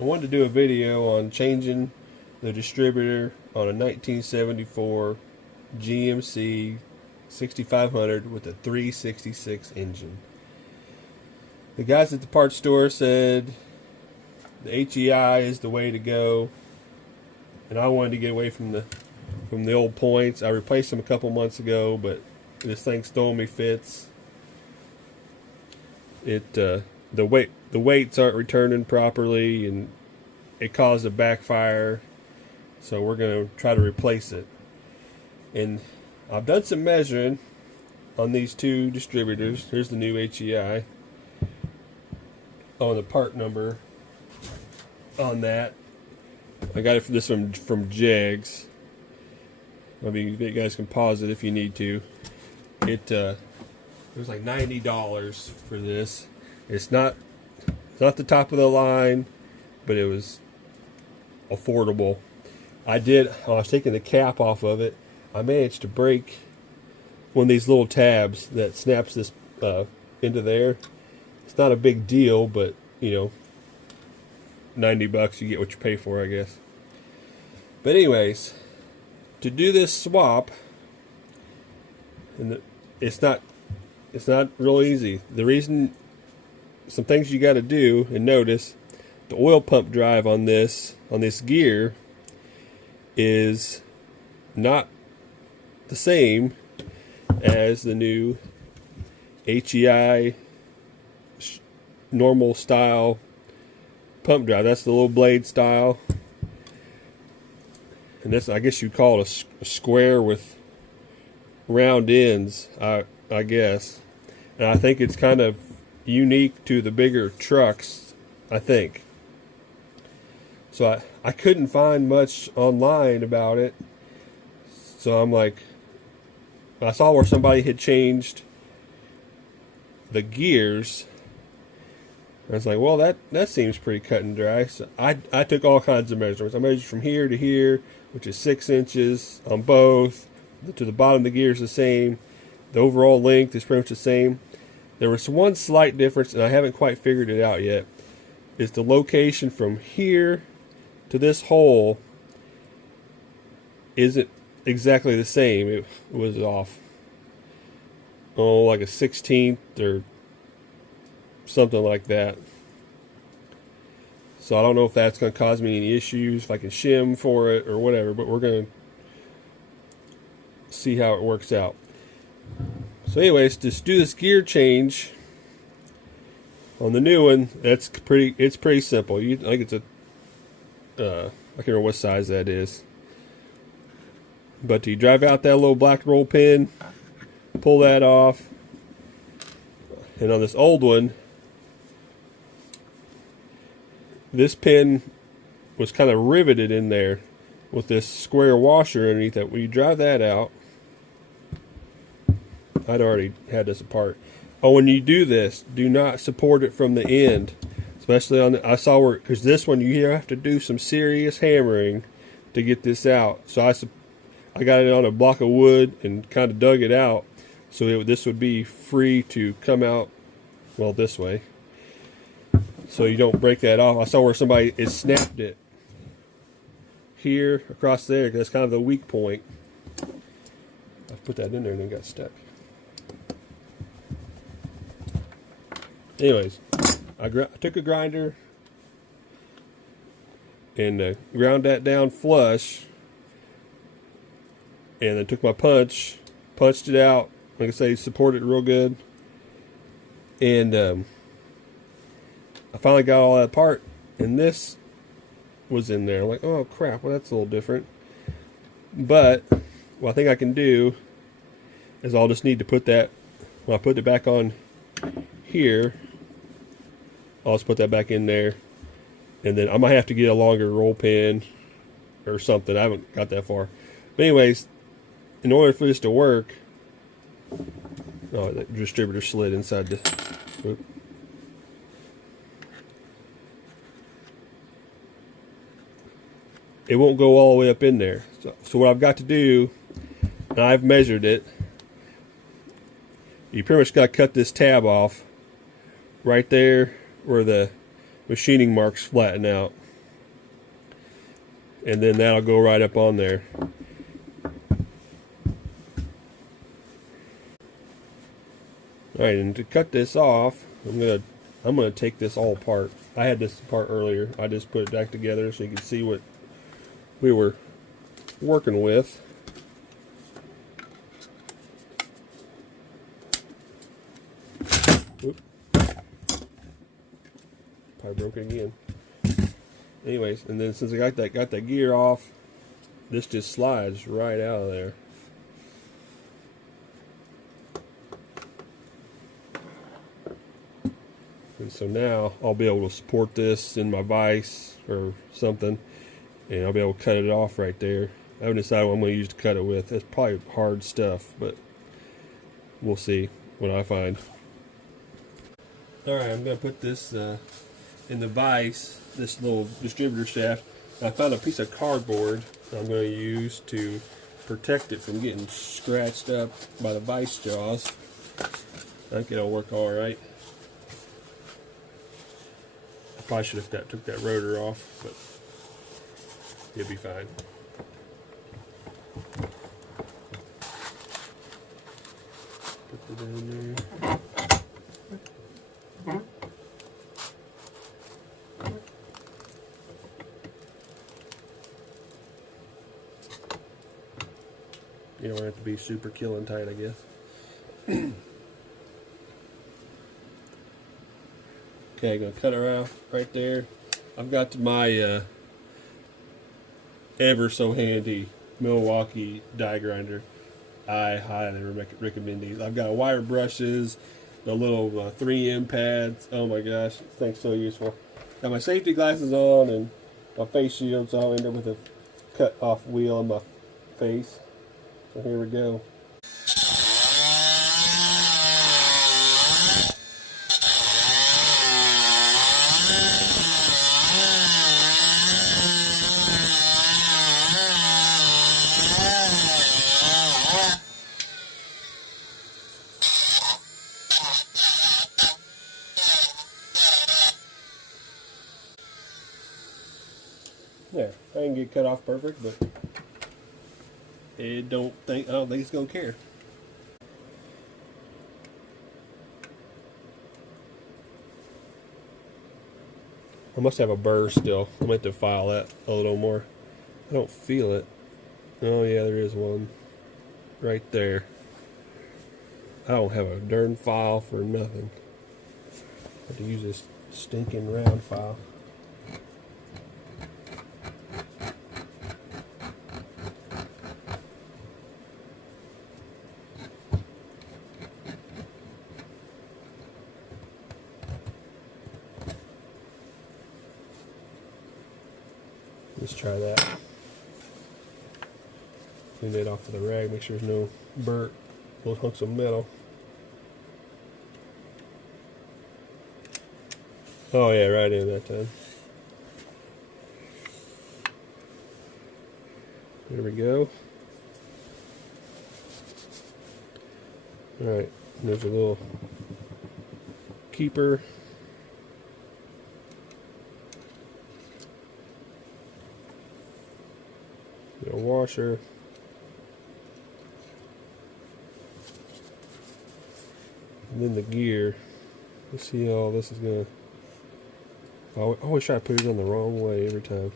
I wanted to do a video on changing the distributor on a 1974 GMC 6500 with a 366 engine. The guys at the parts store said the HEI is the way to go, and I wanted to get away from the old points. I replaced them a couple months ago, but this thing's throwing me fits. The weights aren't returning properly, and it caused a backfire. So we're going to try to replace it. And I've done some measuring on these two distributors. Here's the new HEI on the part number on that. I got this one from Jegs. I mean, you guys can pause it if you need to. It was like $90 for this. It's not the top of the line, but it was affordable. I was taking the cap off of it. I managed to break one of these little tabs that snaps this into there. It's not a big deal, but you know, $90 you get what you pay for, I guess. But anyways, to do this swap, and it's not real easy. The reason, some things you got to do and notice, the oil pump drive on this gear is not the same as the new HEI normal style pump drive. That's the little blade style, and this, I guess you'd call it a square with round ends, I guess. And I think it's kind of unique to the bigger trucks, I think. So I couldn't find much online about it. So I'm like, I saw where somebody had changed the gears. I was like, well, that seems pretty cut and dry. So I took all kinds of measurements. I measured from here to here, which is 6 inches on both. To the bottom of the gear is the same. The overall length is pretty much the same. There was one slight difference, and I haven't quite figured it out yet. Is the location from here to this hole isn't exactly the same. It was off, like a 16th or something like that. So I don't know if that's going to cause me any issues, if I can shim for it or whatever, but we're going to see how it works out. So anyways, just do this gear change on the new one. It's pretty simple. I think it's I can't remember what size that is. But you drive out that little black roll pin, pull that off, and on this old one, this pin was kind of riveted in there with this square washer underneath that. When you drive that out, I'd already had this apart. Oh, when you do this, do not support it from the end, especially on I saw where, because this one you have to do some serious hammering to get this out. So I got it on a block of wood and kind of dug it out, so this would be free to come out, well, this way, so you don't break that off. I saw where somebody snapped it here across there. That's kind of the weak point. I put that in there and it got stuck. Anyways, I took a grinder and ground that down flush, and then took my punched it out. Like I say, supported it real good, and I finally got all that apart, and this was in there. I'm like, oh crap, well that's a little different. But what I think I can do is I'll just need to put that, when I put it back on here, I'll just put that back in there, and then I might have to get a longer roll pin or something. I haven't got that far. But anyways, in order for this to work, oh, the distributor slid inside the, whoop. It won't go all the way up in there. So what I've got to do, and I've measured it, you pretty much got to cut this tab off right there where the machining marks flatten out. and then that'll go right up on there. Alright, and to cut this off, I'm gonna take this all apart. I had this apart earlier. I just put it back together so you can see what we were working with. Oop. Probably broke it again. Anyways, and then since I got that gear off, this just slides right out of there. And so now I'll be able to support this in my vise or something, and I'll be able to cut it off right there. I haven't decided what I'm going to use to cut it with. It's probably hard stuff, but we'll see what I find. Alright, I'm going to put this in the vise, this little distributor shaft. I found a piece of cardboard I'm going to use to protect it from getting scratched up by the vise jaws. I think it'll work alright. I probably should have took that rotor off, but it'll be fine. Put that in there. You don't have to be super killing tight, I guess. Okay, I'm going to cut her out right there. I've got my ever so handy Milwaukee die grinder. I highly recommend these. I've got wire brushes, the little 3M pads. Oh my gosh, this thing's so useful. Got my safety glasses on and my face shield, so I'll end up with a cut off wheel on my face. So here we go. There, I didn't get cut off perfect, but I don't think it's gonna care. I must have a burr still. I'm going to have to file that a little more. I don't feel it. Oh yeah, there is one right there. I don't have a darn file for nothing. I have to use this stinking round file. Let's try that. Clean that off with a rag, make sure there's no burnt little hunks of metal. Oh yeah, right in that time. There we go. Alright, there's a little keeper. A washer. And then the gear. Let's see how this is gonna. I always try to put it on the wrong way every time.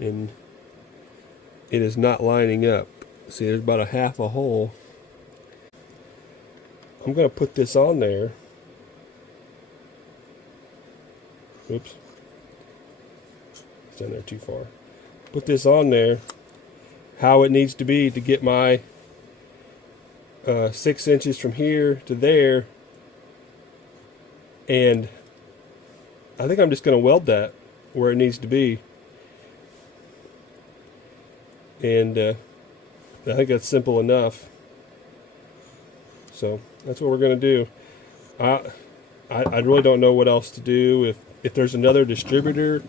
And it is not lining up. See, there's about a half a hole. I'm going to put this on there. Oops. It's down there too far. Put this on there how it needs to be to get my 6 inches from here to there. And I think I'm just going to weld that where it needs to be. And I think that's simple enough. So that's what we're going to do. I really don't know what else to do. If there's another distributor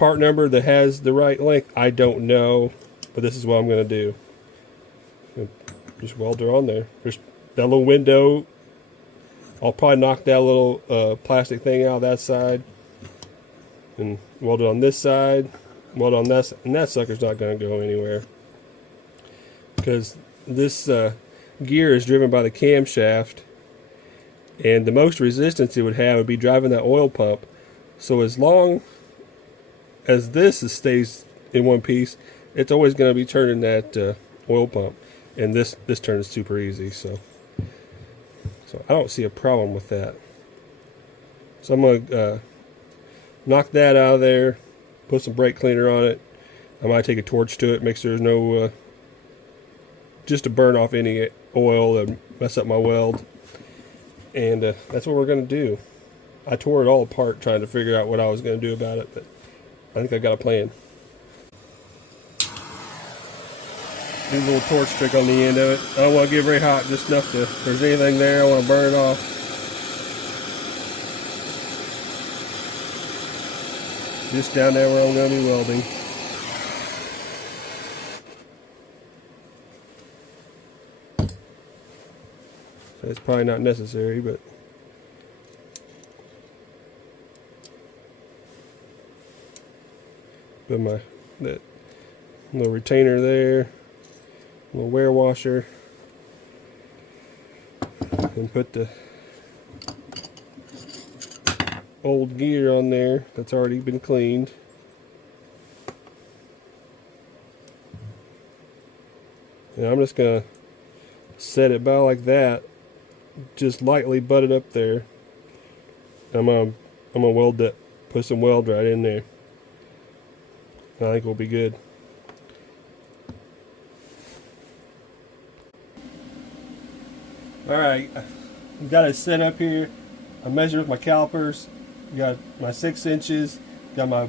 part number that has the right length, I don't know, but this is what I'm going to do. Just weld her on there. There's that little window. I'll probably knock that little plastic thing out of that side and weld it on this side, weld on this, and that sucker's not going to go anywhere because this gear is driven by the camshaft, and the most resistance it would have would be driving that oil pump. So as long as this stays in one piece, it's always going to be turning that oil pump, and this turn is super easy. So I don't see a problem with that. So I'm going to knock that out of there, put some brake cleaner on it. I might take a torch to it, make sure there's no, just to burn off any oil and mess up my weld. And that's what we're going to do. I tore it all apart trying to figure out what I was going to do about it, but I think I got a plan. Do a little torch trick on the end of it. I don't want to get very hot, just enough to, if there's anything there, I want to burn it off. Just down there where I'm going to be welding. So it's probably not necessary, but put that little retainer there, little wear washer, and put the old gear on there that's already been cleaned. And I'm just gonna set it about like that, just lightly butt it up there. I'm gonna weld that, put some weld right in there. I think we'll be good. Alright, I've got it set up here. I measured with my calipers. Got my 6 inches. Got my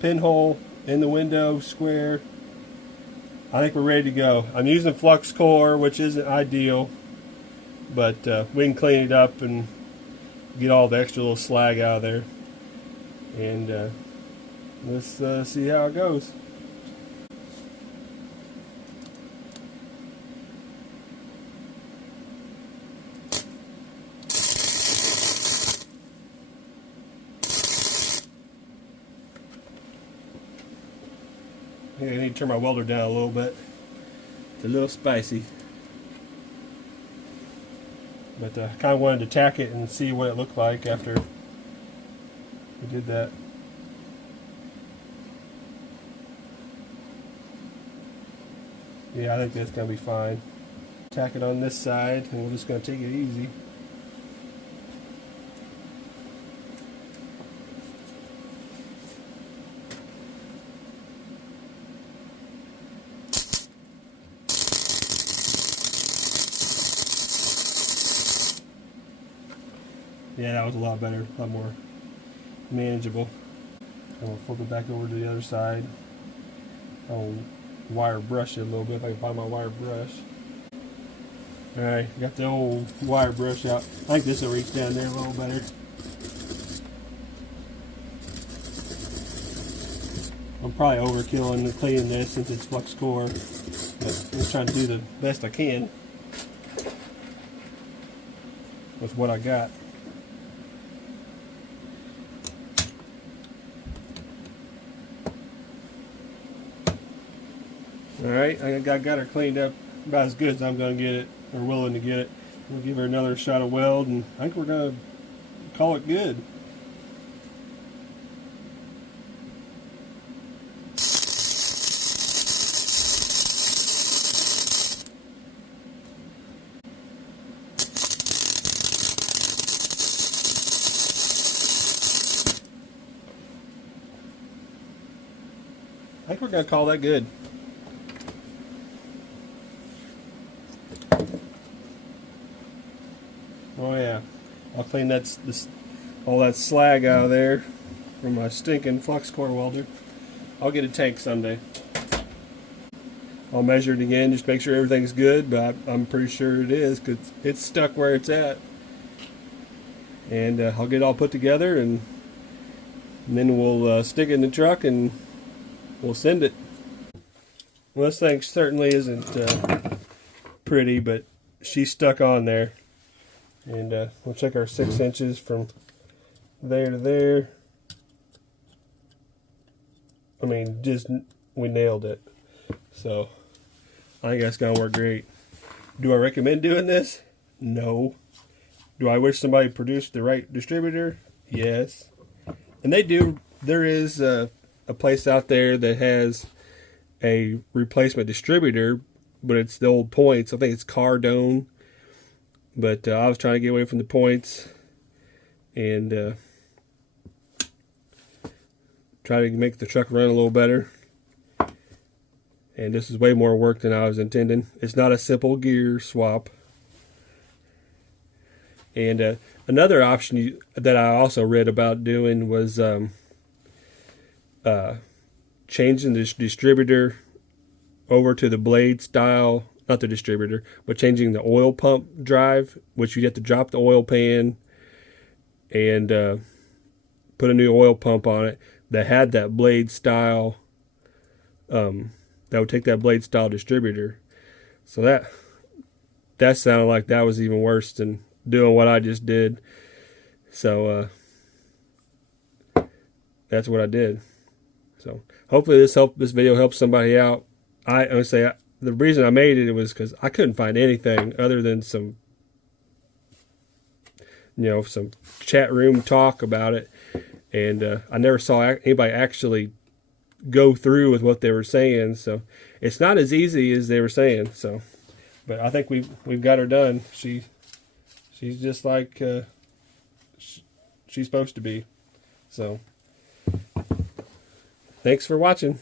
pinhole in the window, square. I think we're ready to go. I'm using flux core, which isn't ideal, but we can clean it up and get all the extra little slag out of there. And let's see how it goes. I need to turn my welder down a little bit. It's a little spicy. But I kind of wanted to tack it and see what it looked like after we did that. Yeah, I think that's going to be fine. Tack it on this side, and we're just going to take it easy. Yeah, that was a lot better, a lot more manageable. And we'll flip it back over to the other side. I'll wire brush it a little bit if I can find my wire brush. Alright, got the old wire brush out. I think this will reach down there a little better. I'm probably overkilling cleaning this since it's flux core, but I'm trying to do the best I can with what I got. Alright, I got her cleaned up about as good as I'm going to get it, or willing to get it. We'll give her another shot of weld, and I think we're going to call it good. I think we're going to call that good. Oh yeah, I'll clean all that slag out of there from my stinking flux core welder. I'll get a tank someday. I'll measure it again, just make sure everything's good, but I'm pretty sure it is because it's stuck where it's at. And I'll get it all put together and And then we'll stick it in the truck and we'll send it. Well, this thing certainly isn't pretty, but she's stuck on there. And we'll check our 6 inches from there to there. I mean, just we nailed it. So I think that's gonna work great. Do I recommend doing this? No. Do I wish somebody produced the right distributor? Yes. And they do. There is a place out there that has a replacement distributor, but it's the old points. I think it's Cardone. But I was trying to get away from the points and try to make the truck run a little better. And this is way more work than I was intending. It's not a simple gear swap. And another option that I also read about doing was changing this distributor over to the blade style, not the distributor, but changing the oil pump drive, which you have to drop the oil pan and put a new oil pump on it that had that blade style, that would take that blade style distributor. So that sounded like that was even worse than doing what I just did. So that's what I did. So hopefully this video helps somebody out. I would say the reason I made it was because I couldn't find anything other than some chat room talk about it, and I never saw anybody actually go through with what they were saying. So it's not as easy as they were saying. So, but I think we've got her done. She's just like she's supposed to be. So thanks for watching.